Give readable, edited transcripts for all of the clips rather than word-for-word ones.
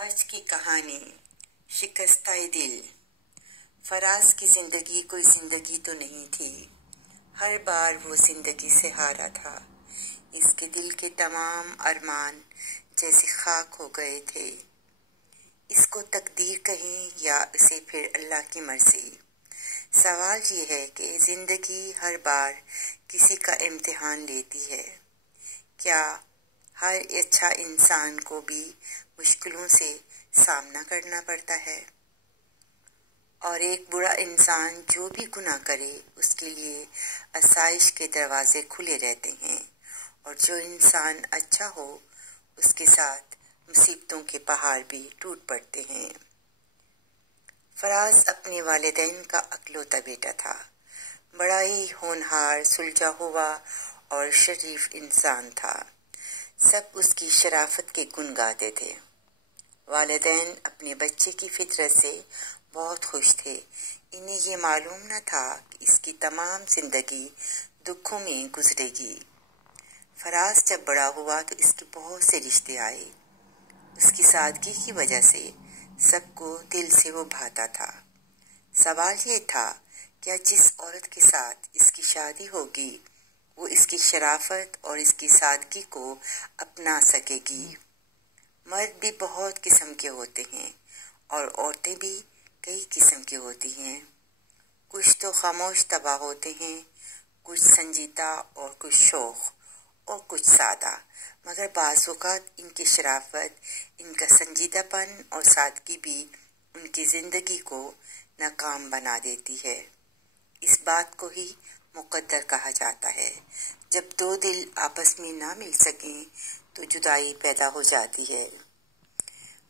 آج کی کہانی شکستہ دل۔ فراز کی زندگی کوئی زندگی تو نہیں تھی، ہر بار وہ زندگی سے ہارا تھا۔ اس کے دل کے تمام ارمان جیسے خاک ہو گئے تھے۔ اس کو تقدیر کہیں یا اسے پھر اللہ کی مرضی۔ سوال یہ ہے کہ زندگی ہر بار کسی کا امتحان لیتی ہے۔ کیا ہر اچھا انسان کو بھی مشکلوں سے سامنا کرنا پڑتا ہے؟ اور ایک برا انسان جو بھی گناہ کرے اس کے لیے آسائش کے دروازے کھلے رہتے ہیں، اور جو انسان اچھا ہو اس کے ساتھ مصیبتوں کے پہاڑ بھی ٹوٹ پڑتے ہیں۔ فراز اپنے والدین کا اکلوتا بیٹا تھا۔ بڑا ہی ہونہار، سلجھا ہوا اور شریف انسان تھا۔ سب اس کی شرافت کے گن گاتے تھے۔ والدین اپنے بچے کی فطرت سے بہت خوش تھے۔ انہیں یہ معلوم نہ تھا کہ اس کی تمام زندگی دکھوں میں گزرے گی۔ فراز جب بڑا ہوا تو اس کے بہت سے رشتے آئے۔ اس کی سادگی کی وجہ سے سب کو دل سے وہ بھاتا تھا۔ سوال یہ تھا کیا جس عورت کے ساتھ اس کی شادی ہوگی وہ اس کی شرافت اور اس کی سادگی کو اپنا سکے گی؟ مرد بھی بہت قسم کے ہوتے ہیں اور عورتیں بھی کئی قسم کی ہوتی ہیں۔ کچھ تو خاموش طبع ہوتے ہیں، کچھ سنجیدہ اور کچھ شوخ اور کچھ سادہ، مگر بعض اوقات ان کی شرافت، ان کا سنجیدہ پن اور سادگی بھی ان کی زندگی کو ناکام بنا دیتی ہے۔ اس بات کو ہی مقدر کہا جاتا ہے۔ جب دو دل آپس میں نہ مل سکیں تو جدائی پیدا ہو جاتی ہے۔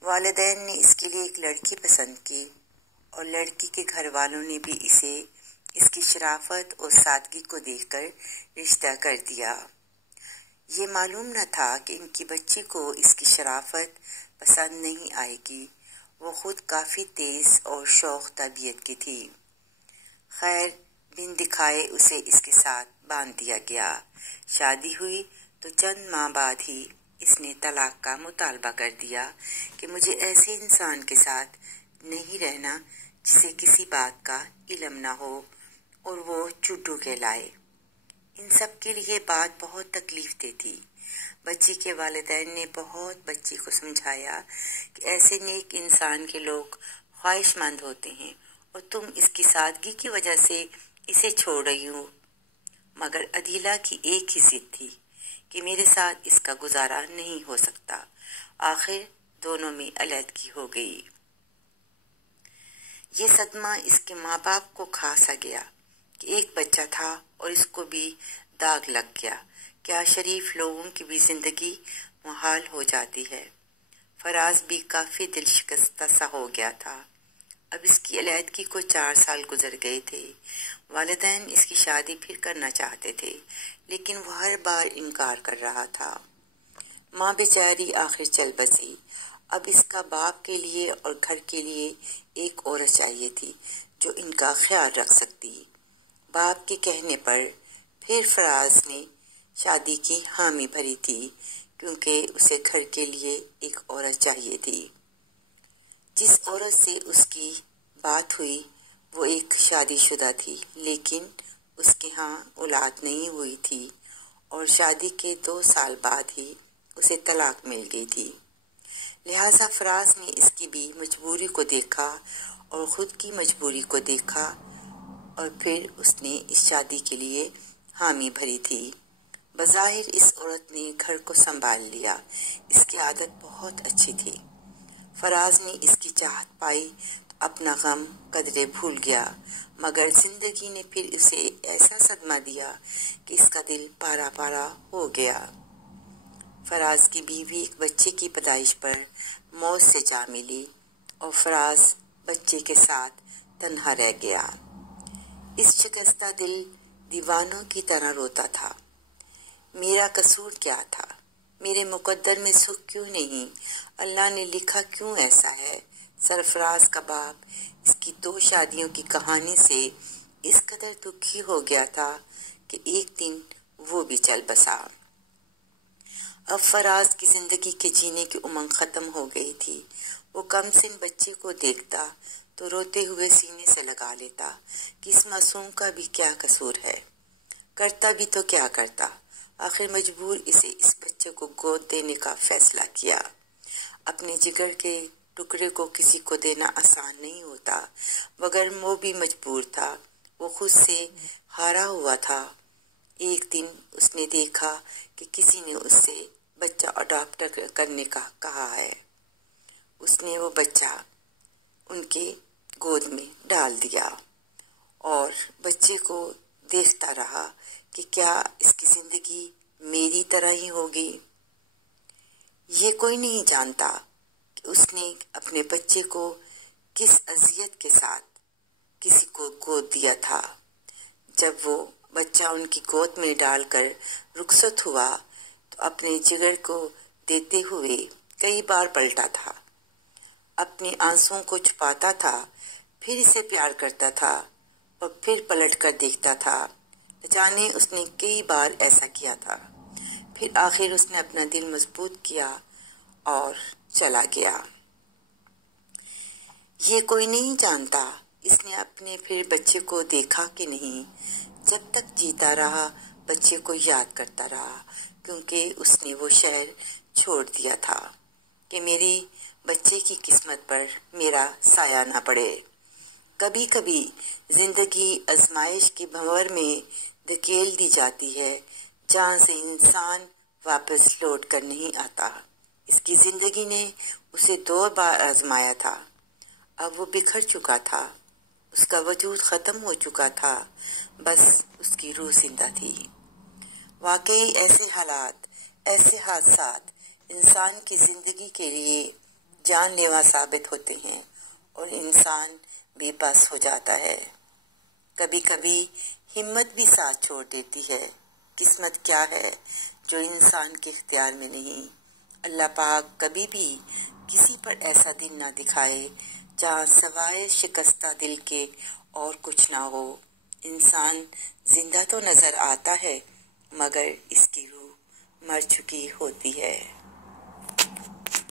والدین نے اس کے لیے ایک لڑکی پسند کی اور لڑکی کے گھر والوں نے بھی اسے اس کی شرافت اور سادگی کو دیکھ کر رشتہ کر دیا۔ یہ معلوم نہ تھا کہ ان کی بچی کو اس کی شرافت پسند نہیں آئے گی۔ وہ خود کافی تیز اور شوخ طبیعت کی تھی۔ خیر، بن دکھائے اسے اس کے ساتھ باندھ دیا گیا۔ شادی ہوئی تو چند ماہ بعد ہی اس نے طلاق کا مطالبہ کر دیا کہ مجھے ایسے انسان کے ساتھ نہیں رہنا جسے کسی بات کا علم نہ ہو اور وہ چڈو کہلائے۔ ان سب کے لیے بات بہت تکلیف دہ تھی۔ بچی کے والدین نے بہت بچی کو سمجھایا کہ ایسے نیک انسان کے لوگ خواہش مند ہوتے ہیں اور تم اس کی سادگی کی وجہ سے اسے چھوڑ رہی ہو، مگر عدیلہ کی ایک ہی ضد تھی کہ میرے ساتھ اس کا گزارا نہیں ہو سکتا۔ آخر دونوں میں علیحدگی ہو گئی۔ یہ صدمہ اس کے ماں باپ کو کھا سا گیا کہ ایک بچہ تھا اور اس کو بھی داغ لگ گیا۔ کیا شریف لوگوں کی بھی زندگی محال ہو جاتی ہے؟ فراز بھی کافی دل شکستہ سا ہو گیا تھا۔ اب اس کی علیحدگی کو 4 سال گزر گئے تھے۔ والدین اس کی شادی پھر کرنا چاہتے تھے لیکن وہ ہر بار انکار کر رہا تھا۔ ماں بیچاری آخر چل بسی۔ اب اس کا باپ کے لیے اور گھر کے لیے ایک عورت چاہیے تھی جو ان کا خیال رکھ سکتی۔ باپ کے کہنے پر پھر فراز نے شادی کی حامی بھری تھی کیونکہ اسے گھر کے لیے ایک عورت چاہیے تھی۔ جس عورت سے اس کی بات ہوئی وہ ایک شادی شدہ تھی لیکن اس کے ہاں اولاد نہیں ہوئی تھی اور شادی کے 2 سال بعد ہی اسے طلاق مل گئی تھی۔ لہٰذا فراز نے اس کی بھی مجبوری کو دیکھا اور خود کی مجبوری کو دیکھا اور پھر اس نے اس شادی کے لیے حامی بھری تھی۔ بظاہر اس عورت نے گھر کو سنبھال لیا، اس کی عادت بہت اچھی تھی۔ فراز نے اس کی چاہت پائی تو اپنا غم قدرے بھول گیا، مگر زندگی نے پھر اسے ایسا صدمہ دیا کہ اس کا دل پارا پارا ہو گیا۔ فراز کی بیوی ایک بچے کی پیدائش پر موت سے جا ملی اور فراز بچے کے ساتھ تنہا رہ گیا۔ اس شکستہ دل دیوانوں کی طرح روتا تھا۔ میرا قصور کیا تھا؟ میرے مقدر میں سکھ کیوں نہیں؟ اللہ نے لکھا کیوں ایسا ہے؟ سرفراز کا باپ اس کی 2 شادیوں کی کہانی سے اس قدر دکھی ہو گیا تھا کہ ایک دن وہ بھی چل بسا۔ اب فراز کی زندگی کے جینے کی امنگ ختم ہو گئی تھی۔ وہ کم سن بچے کو دیکھتا تو روتے ہوئے سینے سے لگا لیتا کہ اس معصوم کا بھی کیا قصور ہے، کرتا بھی تو کیا کرتا۔ آخر مجبور اسے اس بچے کو گود دینے کا فیصلہ کیا۔ اپنے جگر کے ٹکڑے کو کسی کو دینا آسان نہیں ہوتا، مگر وہ بھی مجبور تھا۔ وہ خود سے ہارا ہوا تھا۔ ایک دن اس نے دیکھا کہ کسی نے اس سے بچہ اڈاپٹ کرنے کا کہا ہے۔ اس نے وہ بچہ ان کے گود میں ڈال دیا اور بچے کو دیکھتا رہا کہ کیا اس کی زندگی میری طرح ہی ہوگی۔ یہ کوئی نہیں جانتا کہ اس نے اپنے بچے کو کس اذیت کے ساتھ کسی کو گود دیا تھا۔ جب وہ بچہ ان کی گود میں ڈال کر رخصت ہوا تو اپنے جگر کو دیتے ہوئے کئی بار پلٹا تھا، اپنے آنسوؤں کو چھپاتا تھا، پھر اسے پیار کرتا تھا اور پھر پلٹ کر دیکھتا تھا۔ جانے اس نے کئی بار ایسا کیا تھا۔ پھر آخر اس نے اپنا دل مضبوط کیا اور چلا گیا۔ یہ کوئی نہیں جانتا اس نے اپنے پھر بچے کو دیکھا کہ نہیں۔ جب تک جیتا رہا بچے کو یاد کرتا رہا، کیونکہ اس نے وہ شہر چھوڑ دیا تھا کہ میرے بچے کی قسمت پر میرا سایہ نہ پڑے۔ کبھی کبھی زندگی آزمائش کے بھنور میں دھکیل دی جاتی ہے، جہاں سے انسان واپس لوٹ کر نہیں آتا۔ اس کی زندگی نے اسے 2 بار آزمایا تھا۔ اب وہ بکھر چکا تھا، اس کا وجود ختم ہو چکا تھا، بس اس کی روح زندہ تھی۔ واقعی ایسے حالات، ایسے حادثات انسان کی زندگی کے لیے جان لیوا ثابت ہوتے ہیں اور انسان بے بس ہو جاتا ہے۔ کبھی کبھی ہمت بھی ساتھ چھوڑ دیتی ہے۔ قسمت کیا ہے جو انسان کے اختیار میں نہیں۔ اللہ پاک کبھی بھی کسی پر ایسا دن نہ دکھائے جہاں سوائے شکستہ دل کے اور کچھ نہ ہو۔ انسان زندہ تو نظر آتا ہے مگر اس کی روح مر چکی ہوتی ہے۔